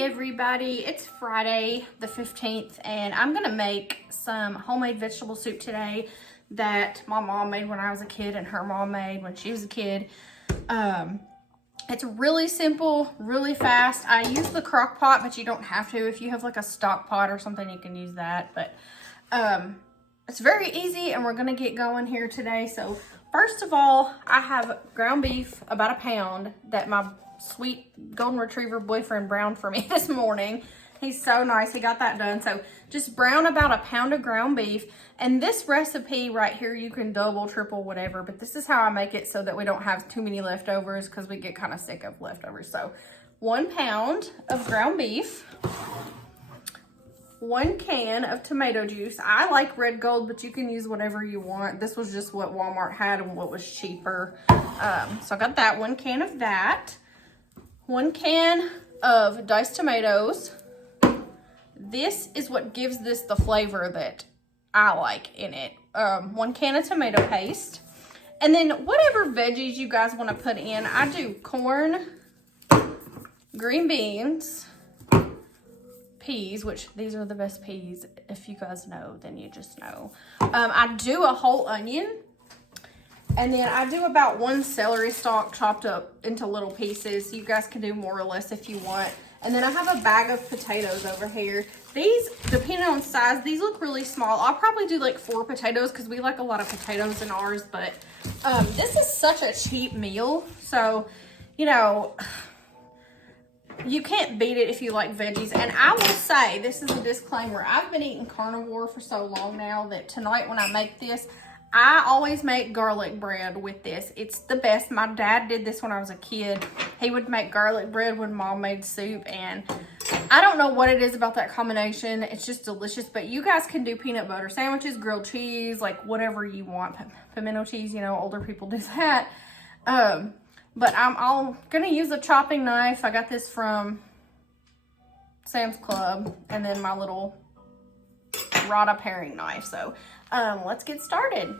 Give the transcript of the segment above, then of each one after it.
Hey everybody, it's Friday the 15th and I'm gonna make some homemade vegetable soup today that my mom made when I was a kid and her mom made when she was a kid. It's really simple, really fast. I use the crock pot, but you don't have to. If you have like a stock pot or something, you can use that. But it's very easy and we're gonna get going here today. So first of all, I have ground beef, about a pound, that my sweet golden retriever boyfriend browned for me this morning. He's so nice, he got that done. So just brown about a pound of ground beef. And this recipe right here, you can double, triple, whatever, but this is how I make it so that we don't have too many leftovers because we get kind of sick of leftovers. So 1 pound of ground beef, 1 can of tomato juice. I like red gold, but you can use whatever you want. This was just what Walmart had and what was cheaper. So I got that, 1 can of that. 1 can of diced tomatoes. This is what gives this the flavor that I like in it. 1 can of tomato paste. And then whatever veggies you guys want to put in. I do corn, green beans, peas, which these are the best peas. If you guys know, then you just know. I do a whole onion. And then I do about 1 celery stalk chopped up into little pieces. You guys can do more or less if you want. And then I have a bag of potatoes over here. These, depending on size, these look really small. I'll probably do like 4 potatoes because we like a lot of potatoes in ours. But this is such a cheap meal. So, you know, you can't beat it if you like veggies. And I will say, this is a disclaimer, I've been eating carnivore for so long now that tonight when I make this, I always make garlic bread with this. It's the best. My dad did this when I was a kid. He would make garlic bread when mom made soup, and I don't know what it is about that combination. It's just delicious, but you guys can do peanut butter sandwiches, grilled cheese, like whatever you want. Pimento cheese, you know, older people do that. But I'm gonna use a chopping knife. I got this from Sam's Club, and then my little Rada paring knife. So let's get started.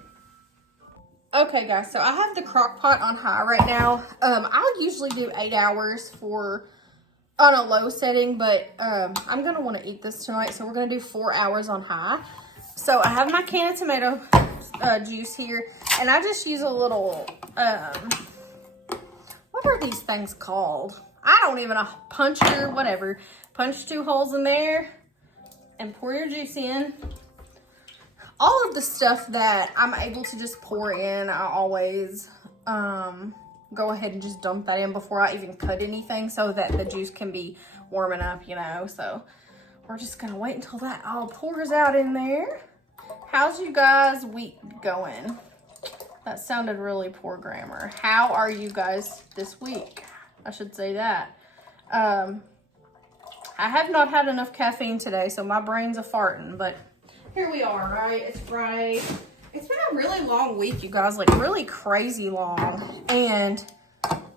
Okay guys, so I have the crock pot on high right now. I'll usually do 8 hours on a low setting, but I'm gonna want to eat this tonight, so we're gonna do 4 hours on high. So I have my can of tomato juice here, and I just use a little what are these things called? I don't even know. Puncher, whatever. Punch 2 holes in there and pour your juice in. All of the stuff that I'm able to just pour in, I always go ahead and just dump that in before I even cut anything so that the juice can be warming up, you know. So we're just gonna wait until that all pours out in there. How's you guys' week going? That sounded really poor grammar. How are you guys this week? I should say that. I have not had enough caffeine today, so my brain's a farting, but here we are, right? It's Friday. It's been a really long week, you guys, like really crazy long. And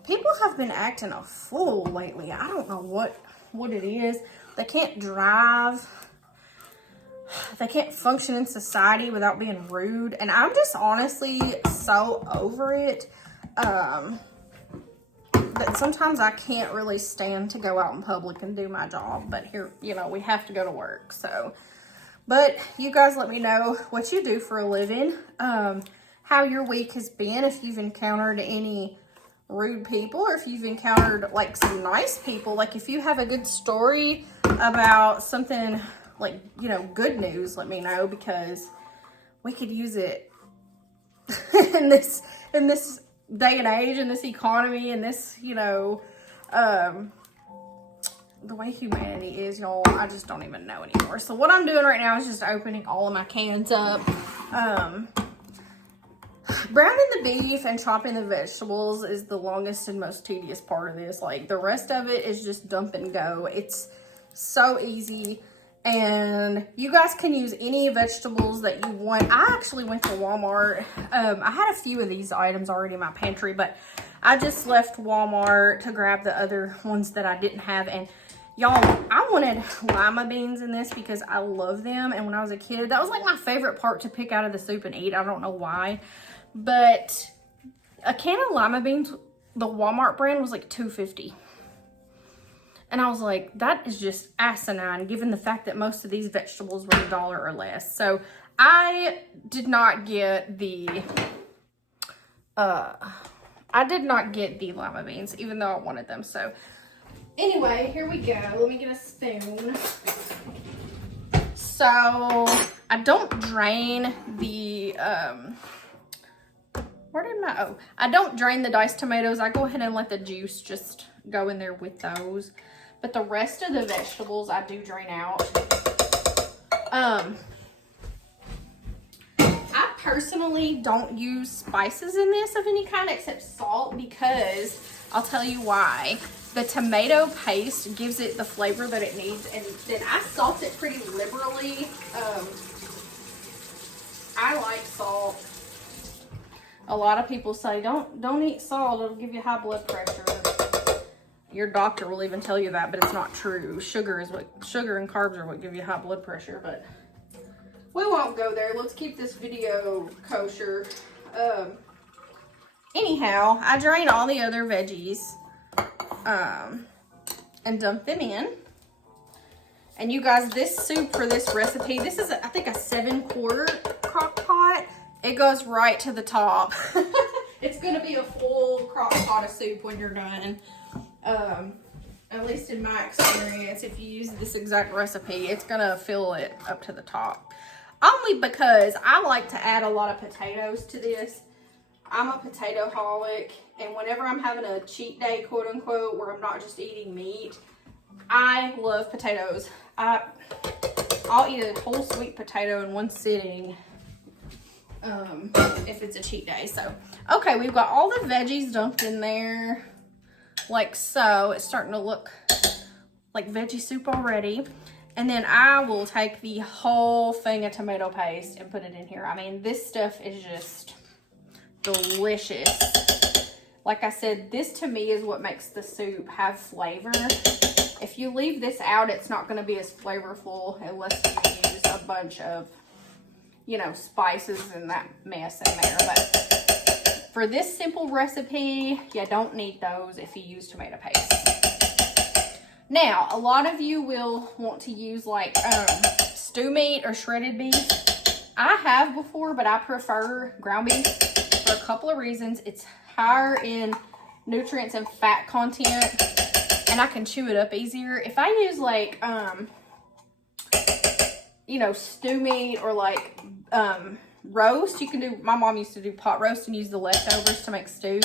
people have been acting a fool lately. I don't know what it is. They can't drive. They can't function in society without being rude. And I'm just honestly so over it. But sometimes I can't really stand to go out in public and do my job. But here, you know, we have to go to work. So, but you guys let me know what you do for a living. How your week has been. If you've encountered any rude people or if you've encountered like some nice people. Like if you have a good story about something like, you know, good news, let me know because we could use it in this day and age, in this economy, in this, you know, the way humanity is, y'all, I just don't even know anymore. So what I'm doing right now is just opening all of my cans up. Browning the beef and chopping the vegetables is the longest and most tedious part of this. Like the rest of it is just dump and go. It's so easy. And you guys can use any vegetables that you want. I actually went to Walmart. I had a few of these items already in my pantry, but I just left Walmart to grab the other ones that I didn't have. And y'all, I wanted lima beans in this because I love them. And when I was a kid, that was like my favorite part to pick out of the soup and eat. I don't know why. But a can of lima beans, the Walmart brand, was like $2.50. And I was like, that is just asinine, given the fact that most of these vegetables were $1 or less. So I did not get the lima beans, even though I wanted them. So anyway, here we go. Let me get a spoon. So I don't drain the, I don't drain the diced tomatoes. I go ahead and let the juice just go in there with those. But the rest of the vegetables I do drain out. I personally don't use spices in this of any kind except salt, because I'll tell you why. The tomato paste gives it the flavor that it needs, and then I salt it pretty liberally. I like salt. A lot of people say don't eat salt, it'll give you high blood pressure. Your doctor will even tell you that, but it's not true. Sugar and carbs are what give you high blood pressure, but we won't go there. Let's keep this video kosher. Anyhow, I drain all the other veggies and dump them in. And you guys, this soup for this recipe, this is, I think, a 7-quart crock pot. It goes right to the top. It's going to be a full crock pot of soup when you're done. At least in my experience, if you use this exact recipe, it's going to fill it up to the top. Only because I like to add a lot of potatoes to this. I'm a potato-holic, and whenever I'm having a cheat day, quote unquote, where I'm not just eating meat, I love potatoes. I'll eat a whole sweet potato in one sitting if it's a cheat day. So, okay, we've got all the veggies dumped in there like so. It's starting to look like veggie soup already. And then I will take the whole thing of tomato paste and put it in here. I mean, this stuff is just delicious. Like I said, this to me is what makes the soup have flavor. If you leave this out, it's not going to be as flavorful unless you use a bunch of, you know, spices and that mess in there. But for this simple recipe, you don't need those if you use tomato paste. Now, a lot of you will want to use like stew meat or shredded beef. I have before, but I prefer ground beef for a couple of reasons. It's higher in nutrients and fat content, and I can chew it up easier. If I use like, you know, stew meat or like roast, you can do, my mom used to do pot roast and use the leftovers to make stew.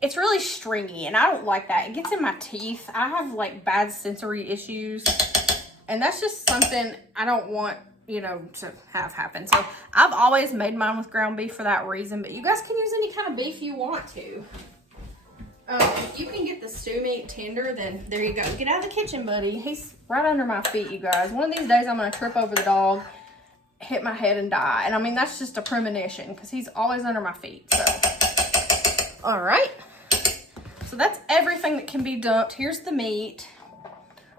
It's really stringy, and I don't like that. It gets in my teeth. I have like bad sensory issues, and that's just something I don't want, you know, to have happen. So I've always made mine with ground beef for that reason, but you guys can use any kind of beef you want to. If you can get the stew meat tender, then there you go. Get out of the kitchen, buddy. He's right under my feet, you guys. One of these days I'm going to trip over the dog, hit my head, and die. And I mean, that's just a premonition because he's always under my feet. So, all right. So that's everything that can be dumped. Here's the meat.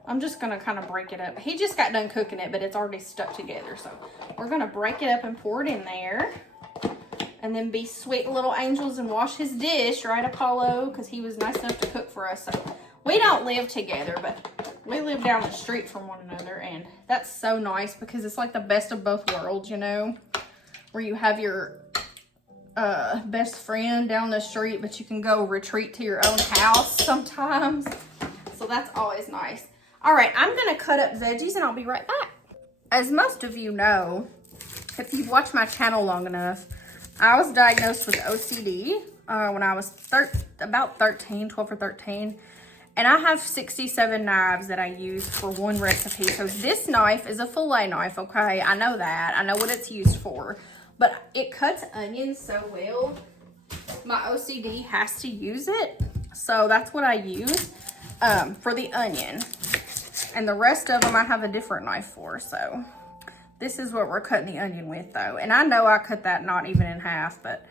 I'm just going to kind of break it up. He just got done cooking it, but it's already stuck together. So we're going to break it up and pour it in there. And then be sweet little angels and wash his dish, right, Apollo? Because he was nice enough to cook for us. So we don't live together, but we live down the street from one another. And that's so nice because it's like the best of both worlds, you know? Where you have your best friend down the street, but you can go retreat to your own house sometimes. So that's always nice. All right, I'm going to cut up veggies and I'll be right back. As most of you know, if you've watched my channel long enough, I was diagnosed with OCD when I was about 13, 12 or 13. And I have 67 knives that I use for one recipe. So this knife is a fillet knife, okay? I know that. I know what it's used for. But it cuts onions so well, my OCD has to use it. So that's what I use for the onion. And the rest of them I have a different knife for. So this is what we're cutting the onion with though. And I know I cut that not even in half, but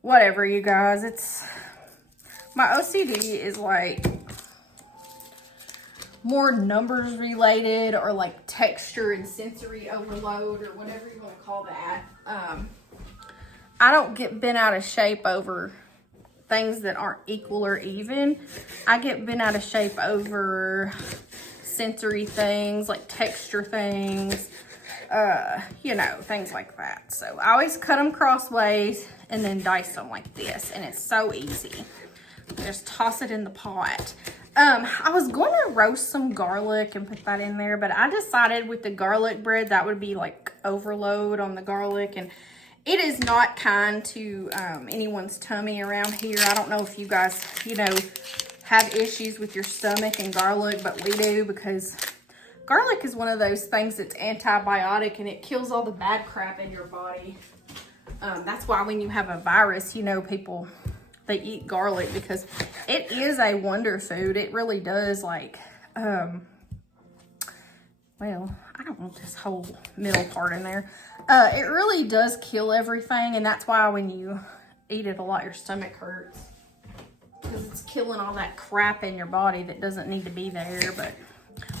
whatever, you guys. It's, my OCD is like more numbers related or like texture and sensory overload or whatever you want to call that. I don't get bent out of shape over things that aren't equal or even. I get bent out of shape over sensory things, like texture things, you know, things like that. So I always cut them crossways and then dice them like this, and it's so easy. Just toss it in the pot. I was going to roast some garlic and put that in there, but I decided with the garlic bread that would be like overload on the garlic, and it is not kind to anyone's tummy around here. I don't know if you guys, you know, have issues with your stomach and garlic, but we do, because garlic is one of those things that's antibiotic and it kills all the bad crap in your body. That's why when you have a virus, you know, people, they eat garlic because it is a wonder food. It really does, like, well, I don't want this whole middle part in there. It really does kill everything, and that's why when you eat it a lot, your stomach hurts. Because it's killing all that crap in your body that doesn't need to be there, but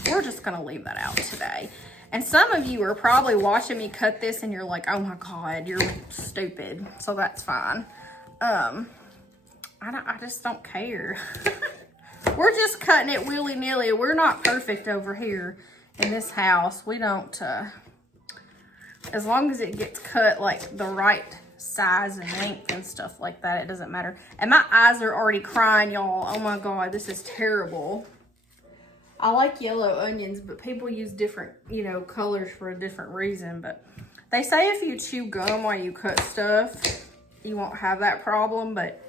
we're just going to leave that out today. And some of you are probably watching me cut this and you're like, oh my God, you're stupid. So that's fine. I just don't care. We're just cutting it willy-nilly. We're not perfect over here in this house. We don't, as long as it gets cut like the right size and length and stuff like that, it doesn't matter. And my eyes are already crying, y'all. Oh my God, this is terrible. I like yellow onions, but people use different, you know, colors for a different reason. But they say if you chew gum while you cut stuff, you won't have that problem. But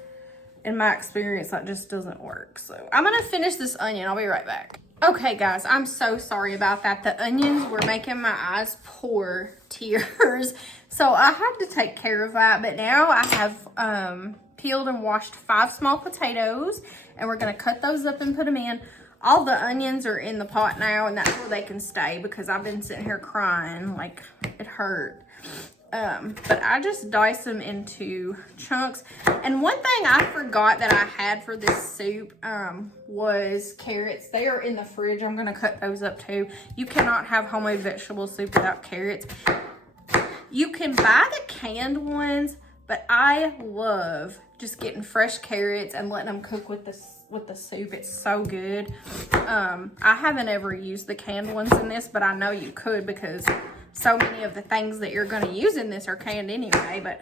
in my experience, that just doesn't work. So I'm going to finish this onion. I'll be right back. Okay, guys, I'm so sorry about that. The onions were making my eyes pour tears. So I had to take care of that. But now I have peeled and washed 5 small potatoes. And we're going to cut those up and put them in. All the onions are in the pot now, and that's where they can stay because I've been sitting here crying like it hurt. But I just dice them into chunks. And one thing I forgot that I had for this soup was carrots. They are in the fridge. I'm going to cut those up too. You cannot have homemade vegetable soup without carrots. You can buy the canned ones, but I love just getting fresh carrots and letting them cook with the soup. It's so good. I haven't ever used the canned ones in this, but I know you could because so many of the things that you're going to use in this are canned anyway. But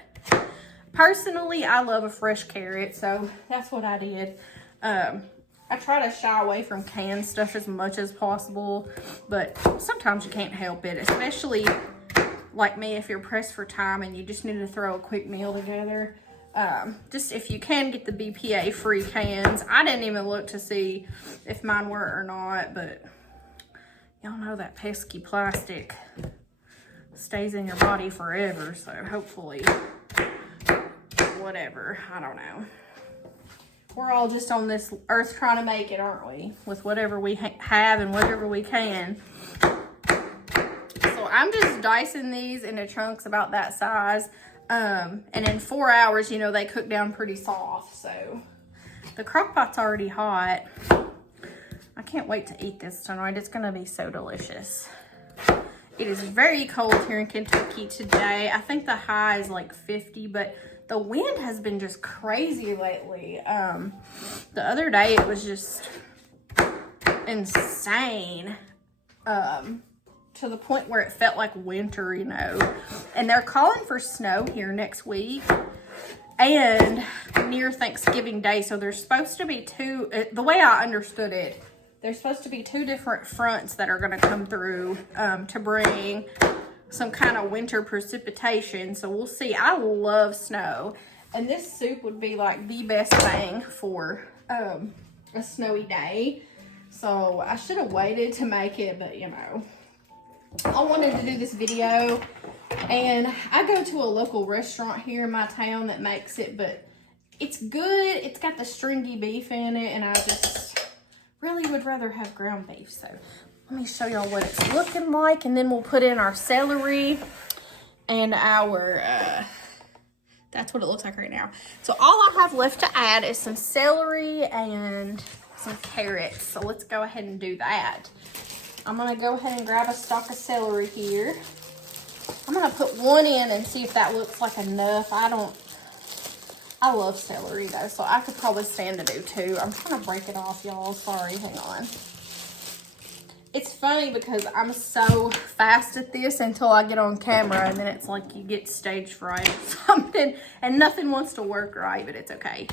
personally, I love a fresh carrot, so that's what I did. I try to shy away from canned stuff as much as possible, but sometimes you can't help it, especially like me, if you're pressed for time and you just need to throw a quick meal together. Just if you can get the BPA free cans. I didn't even look to see if mine were or not, but y'all know that pesky plastic stays in your body forever, so hopefully, whatever, I don't know. We're all just on this earth trying to make it, aren't we? With whatever we have and whatever we can. So I'm just dicing these into chunks about that size. And in 4 hours, you know, they cook down pretty soft. So the crock pot's already hot. I can't wait to eat this tonight. It's going to be so delicious. It is very cold here in Kentucky today. I think the high is like 50, but the wind has been just crazy lately. The other day it was just insane. To the point where it felt like winter, you know. And they're calling for snow here next week and near Thanksgiving Day. So there's supposed to be two, the way I understood it, there's supposed to be 2 different fronts that are going to come through to bring some kind of winter precipitation. So we'll see. I love snow. And this soup would be like the best thing for a snowy day. So I should have waited to make it, but you know. I wanted to do this video, and I go to a local restaurant here in my town that makes it, but it's good. It's got the stringy beef in it, and I just really would rather have ground beef. So let me show y'all what it's looking like, and then we'll put in our celery and our, that's what it looks like right now. So all I have left to add is some celery and some carrots. So let's go ahead and do that. I'm going to go ahead and grab a stalk of celery here. I'm going to put 1 in and see if that looks like enough. I I love celery though, so I could probably stand to do 2. I'm trying to break it off, y'all. Sorry, hang on. It's funny because I'm so fast at this until I get on camera, and then it's like you get stage fright or something, and nothing wants to work right, but it's okay.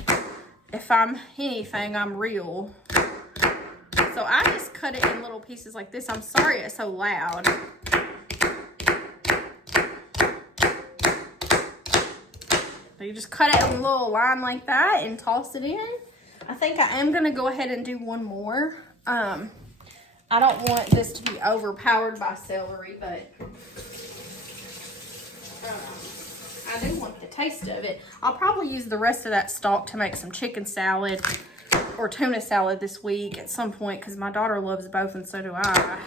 If I'm anything, I'm real. So I just cut it in little pieces like this. I'm sorry it's so loud. So you just cut it in a little line like that and toss it in. I think I am going to go ahead and do one more. I don't want this to be overpowered by celery, but I do want the taste of it. I'll probably use the rest of that stalk to make some chicken salad or tuna salad this week at some point, because my daughter loves both and so do I.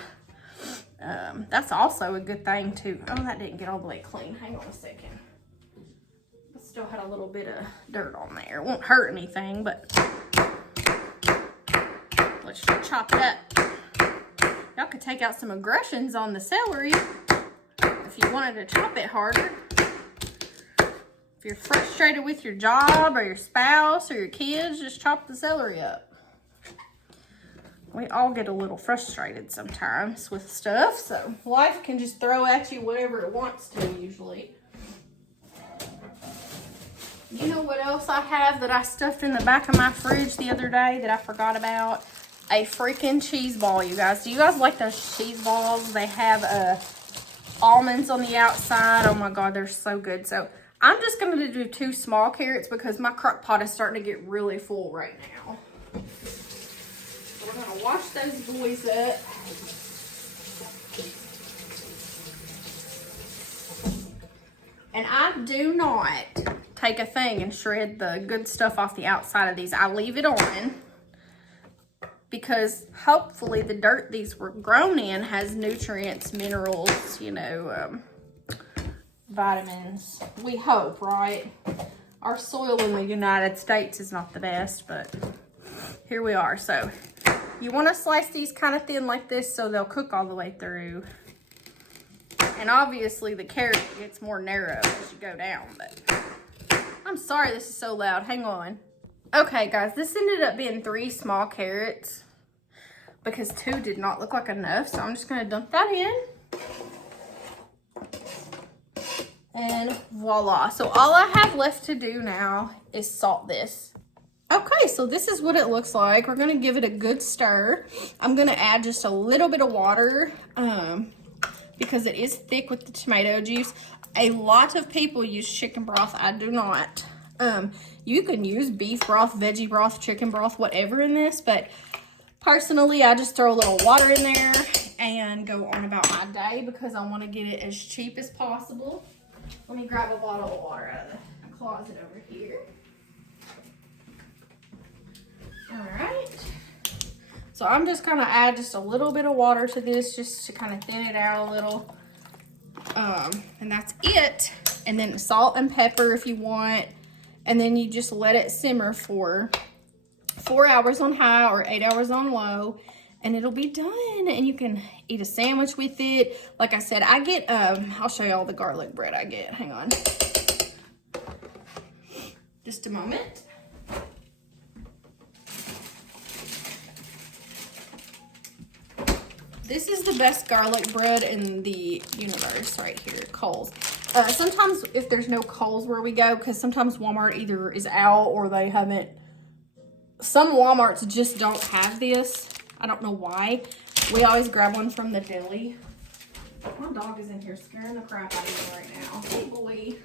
That's also a good thing too. Oh, that didn't get all the way clean. Hang on a second. It still had a little bit of dirt on there. It won't hurt anything, but let's just chop it up. Y'all could take out some aggressions on the celery if you wanted to chop it harder. If you're frustrated with your job or your spouse or your kids, just chop the celery up. We all get a little frustrated sometimes with stuff, so life can just throw at you whatever it wants to usually. You know what else I have that I stuffed in the back of my fridge the other day that I forgot about? A freaking cheese ball, you guys. Do you guys like those cheese balls? They have almonds on the outside. Oh my God, they're so good. So I'm just going to do 2 small carrots because my crock pot is starting to get really full right now. So we're going to wash those boys up. And I do not take a thing and shred the good stuff off the outside of these. I leave it on, because hopefully the dirt these were grown in has nutrients, minerals, you know, vitamins. We hope, right? Our soil in the United States is not the best, but here we are. So you want to slice these kind of thin like this so they'll cook all the way through. And obviously the carrot gets more narrow as you go down, but I'm sorry this is so loud. Hang on. Okay, guys, this ended up being 3 small carrots because 2 did not look like enough. So I'm just going to dump that in. And voila. So all I have left to do now is salt this. Okay, so this is what it looks like. We're going to give it a good stir. I'm going to add just a little bit of water because it is thick with the tomato juice. A lot of people use chicken broth. I do not. You can use beef broth, veggie broth, chicken broth, whatever in this, but personally, I just throw a little water in there and go on about my day because I want to get it as cheap as possible. Let me grab a bottle of water out of the closet over here. All right. So I'm just going to add just a little bit of water to this just to kind of thin it out a little. And that's it. And then salt and pepper if you want. And then you just let it simmer for 4 hours on high or 8 hours on low, and it'll be done. And you can eat a sandwich with it. Like I said, I get, I'll show you all the garlic bread I get. Hang on. Just a moment. This is the best garlic bread in the universe right here, Kohl's. Sometimes if there's no Kohl's where we go, because sometimes Walmart either is out or they haven't. Some Walmarts just don't have this. I don't know why. We always grab one from the deli. My dog is in here scaring the crap out of me right now. Hey, boy.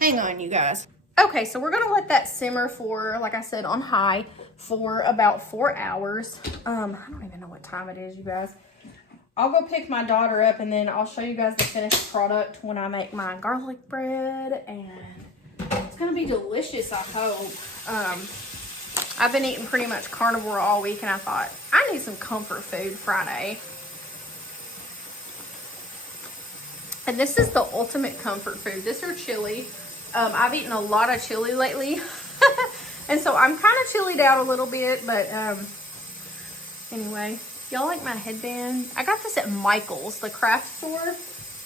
Hang on, you guys. Okay, so we're going to let that simmer for, like I said, on high for about 4 hours. I don't even know what time it is, you guys. I'll go pick my daughter up and then I'll show you guys the finished product when I make my garlic bread. And it's going to be delicious, I hope. I've been eating pretty much carnivore all week and I thought, I need some comfort food Friday. And this is the ultimate comfort food. This is chili. I've eaten a lot of chili lately. And so I'm kind of chillied out a little bit, but anyway, y'all like my headband? I got this at Michael's, the craft store.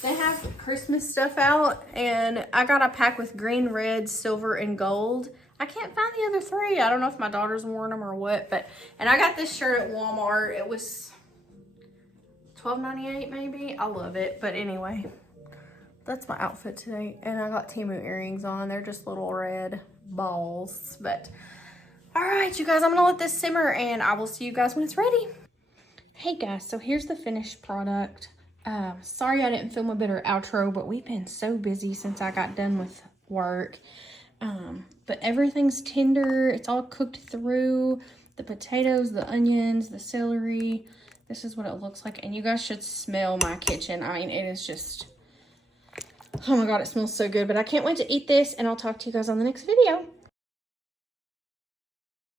They have Christmas stuff out, and I got a pack with green, red, silver, and gold. I can't find the other three. I don't know if my daughter's worn them or what, and I got this shirt at Walmart. It was $12.98 maybe. I love it, but anyway, that's my outfit today. And I got Temu earrings on. They're just little red balls, but all right, you guys, I'm gonna let this simmer, and I will see you guys when it's ready. Hey guys, so here's the finished product. Sorry I didn't film a better outro, but we've been so busy since I got done with work. But everything's tender. It's all cooked through. The potatoes, the onions, the celery. This is what it looks like. And you guys should smell my kitchen. I mean, it is just, oh my God, it smells so good. But I can't wait to eat this, and I'll talk to you guys on the next video.